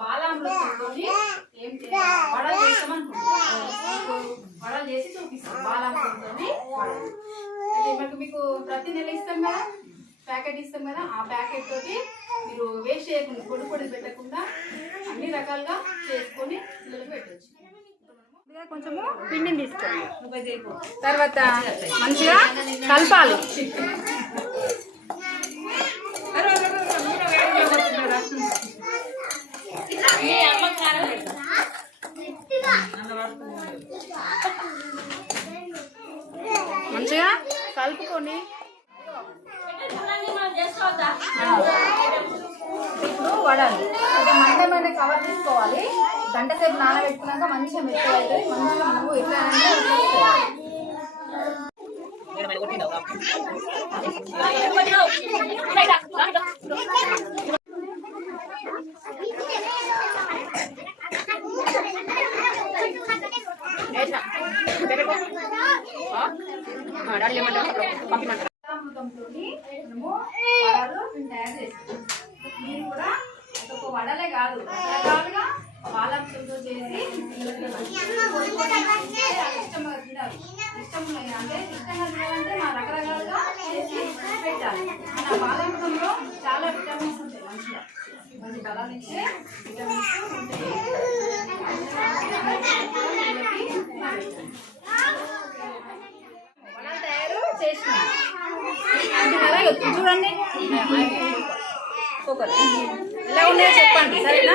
బాలామృతంతో ఏం వడలు చేస్తామనుకుంటున్నాం. వడలు చేసి చూపిస్తాం. బాలామృతంతో మనకు మీకు ప్రతి నెల ఇస్తాం కదా, ప్యాకెట్ ఇస్తాం కదా, ఆ ప్యాకెట్ తోటి మీరు వేస్ట్ చేయకుండా పొడి పొడి పెట్టకుండా అన్ని రకాలుగా చేసుకొని పిల్లలకు పెట్టవచ్చు. కొంచెము పిండిని తీసుకోండి, తర్వాత మంచిగా కలపాలి. మంచిగా కలుపుకొని ఇప్పుడు వడలు మందమైన కవర్ తీసుకోవాలి. గంట సేపు నానబెట్టుకున్నాక మంచిగా మెత్తగా అవుతుంది. మంచిగా మనము ఎట్లా అమృతంతో మనము వడలు తయారు చేస్తాం. మీరు కూడా ఒక వడలే కాదు, రకరకాలుగా బాలామృతంతో చేసి ఇష్టంగా తినాలి. అంటే ఇష్టంగా తినాలంటే మా రకరకాలుగా చేసి పెట్టాలి. మన బాలామృతంలో చాలా విటమిన్స్ ఉంటాయి, మంచిగా మంచి బలాలు ఇచ్చే విటమిన్స్ ఉంటాయి. వడలు తయారు చేసినాం చూడండి. ఎలా ఉన్నాయో చెప్పండి, సరేనా?